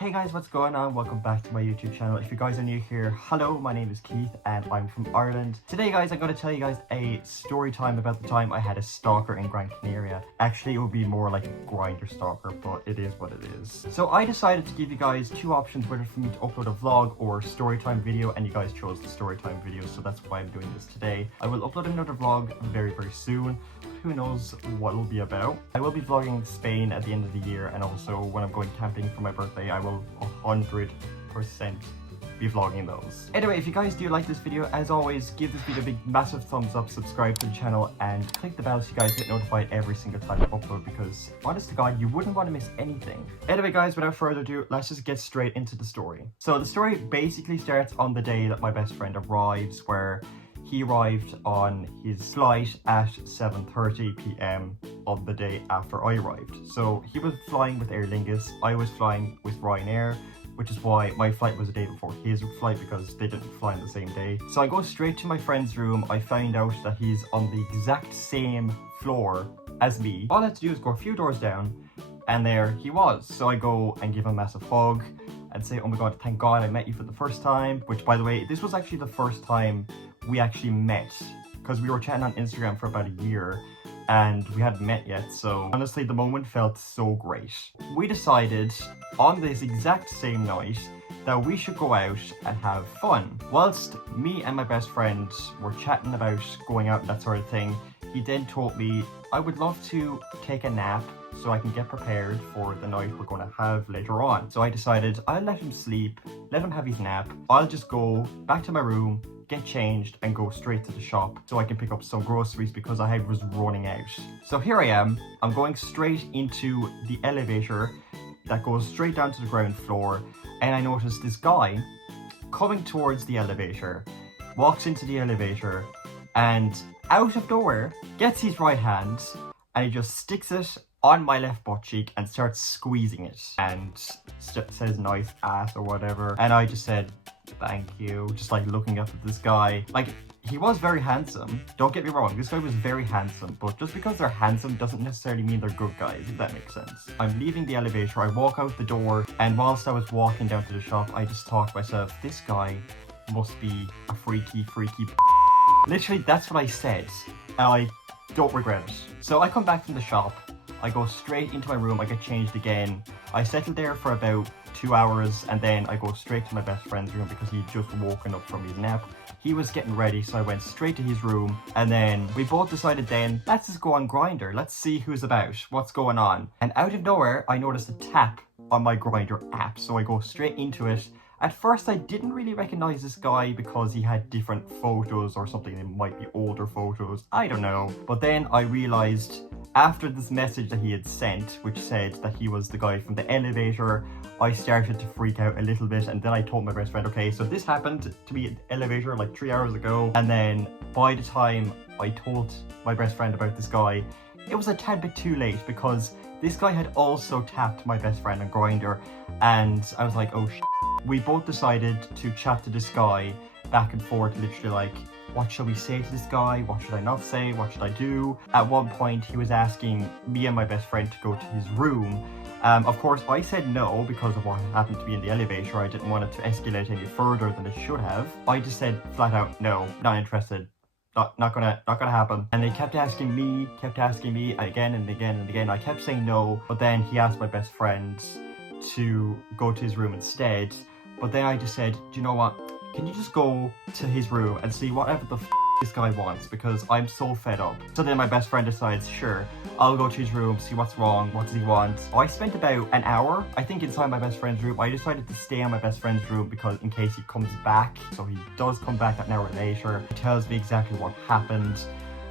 Hey guys, what's going on? Welcome back to my YouTube channel. If you guys are new here, hello, my name is Keith and I'm from Ireland. Today guys, I'm going to tell you guys a story time about the time I had a stalker in Gran Canaria. Actually, it would be more like a Grindr stalker, but it is what it is. So I decided to give you guys two options, whether for me to upload a vlog or storytime video, and you guys chose the storytime video, so that's why I'm doing this today. I will upload another vlog very soon. Who knows what it'll be about. I will be vlogging Spain at the end of the year, and also when I'm going camping for my birthday, I will 100% be vlogging those. Anyway, if you guys do like this video, as always, give this video a big massive thumbs up, subscribe to the channel, and click the bell so you guys get notified every single time I upload, because honest to God, you wouldn't want to miss anything. Anyway guys, without further ado, let's just get straight into the story. So the story basically starts on the day that my best friend arrives, where he arrived on his flight at 7:30 p.m. on the day after I arrived. So he was flying with Aer Lingus, I was flying with Ryanair, which is why my flight was a day before his flight, because they didn't fly on the same day. So I go straight to my friend's room. I find out that he's on the exact same floor as me. All I had to do was go a few doors down, and there he was. So I go and give him a massive hug and say, oh my God, thank God I met you for the first time. Which, by the way, this was actually the first time we actually met, because we were chatting on Instagram for about a year and we hadn't met yet. So honestly, the moment felt so great. We decided on this exact same night that we should go out and have fun. Whilst me and my best friend were chatting about going out and that sort of thing, he then told me, I would love to take a nap so I can get prepared for the night we're going to have later on. So I decided I'll let him sleep, let him have his nap. I'll just go back to my room, get changed, and go straight to the shop so I can pick up some groceries, because I was running out. So here I am, I'm going straight into the elevator that goes straight down to the ground floor, and I noticed this guy coming towards the elevator, walks into the elevator, and out of nowhere gets his right hand and he just sticks it on my left butt cheek and starts squeezing it and says nice ass or whatever. And I just said thank you, just like looking up at this guy. Like, he was very handsome, don't get me wrong, this guy was very handsome, but just because they're handsome doesn't necessarily mean they're good guys, if that makes sense. I'm leaving the elevator, I walk out the door, and whilst I was walking down to the shop, I just thought to myself, this guy must be a freaky Literally, that's what I said, and I don't regret it. So I come back from the shop, I go straight into my room, I get changed again. I settled there for about 2 hours, and then I go straight to my best friend's room because he'd just woken up from his nap. He was getting ready, so I went straight to his room, and then we both decided then, let's just go on Grindr, let's see who's about, what's going on. And out of nowhere, I noticed a tap on my Grindr app, so I go straight into it. At first, I didn't really recognize this guy because he had different photos or something. It might be older photos, I don't know. But then I realized after this message that he had sent, which said that he was the guy from the elevator, I started to freak out a little bit. And then I told my best friend, okay, so this happened to me at the elevator like 3 hours ago. And then by the time I told my best friend about this guy, it was a tad bit too late, because this guy had also tapped my best friend on Grindr. And I was like, oh shit. We both decided to chat to this guy back and forth, literally like, what shall we say to this guy? What should I not say? What should I do? At one point, he was asking me and my best friend to go to his room. Of course, I said no because of what happened to me in the elevator. I didn't want it to escalate any further than it should have. I just said flat out, no, not interested. Not gonna happen. And they kept asking me again and again and again. I kept saying no, but then he asked my best friend to go to his room instead. But then I just said, do you know what? Can you just go to his room and see whatever the this guy wants, because I'm so fed up. So then my best friend decides, sure, I'll go to his room, see what's wrong, what does he want. I spent about an hour, I think, inside my best friend's room. I decided to stay in my best friend's room because in case he comes back. So he does come back an hour later. He tells me exactly what happened.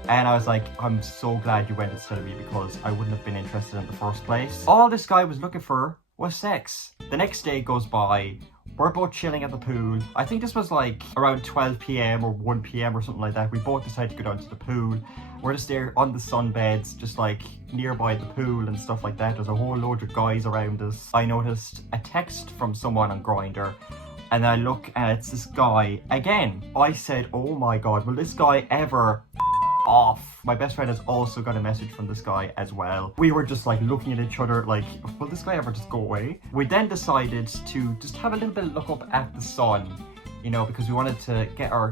And I was like, I'm so glad you went instead of me, because I wouldn't have been interested in the first place. All this guy was looking for was sex. The next day goes by. We're both chilling at the pool. I think this was like around 12 p.m. or 1 p.m. or something like that. We both decided to go down to the pool. We're just there on the sunbeds, just like nearby the pool and stuff like that. There's a whole load of guys around us. I noticed a text from someone on Grindr, and I look and it's this guy again. I said, oh my God, will this guy ever off. My best friend has also got a message from this guy as well. We were just like looking at each other like, will this guy ever just go away? We then decided to just have a little bit of look up at the sun, you know, because we wanted to get our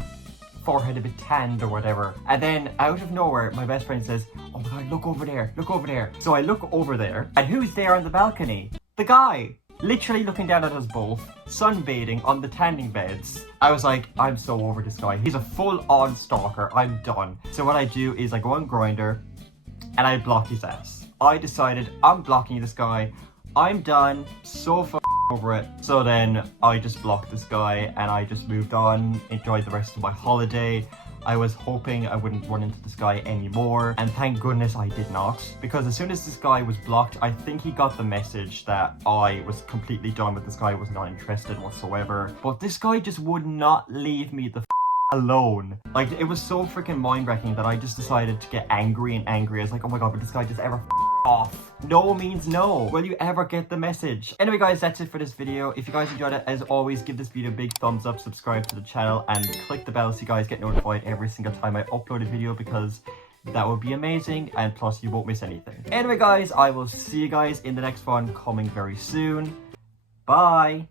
forehead a bit tanned or whatever. And then out of nowhere, my best friend says, oh my god, look over there, look over there. So I look over there, and who's there on the balcony? The guy, literally looking down at us both, sunbathing on the tanning beds. I was like, I'm so over this guy. He's a full-on stalker. I'm done. So what I do is I go on Grindr and I block his ass. I decided I'm blocking this guy. I'm done. So over it. So then I just blocked this guy and I just moved on, enjoyed the rest of my holiday. I was hoping I wouldn't run into this guy anymore, and thank goodness I did not, because as soon as this guy was blocked, I think he got the message that I was completely done with this guy, was not interested whatsoever. But this guy just would not leave me the alone. Like, it was so freaking mind-wrecking that I just decided to get angry and angry. I was like, oh my god, would this guy just ever off? No means no. Will you ever get the message? Anyway guys, that's it for this video. If you guys enjoyed it, as always, give this video a big thumbs up, subscribe to the channel, and click the bell so you guys get notified every single time I upload a video, because that would be amazing, and plus you won't miss anything. Anyway guys, I will see you guys in the next one coming very soon. Bye.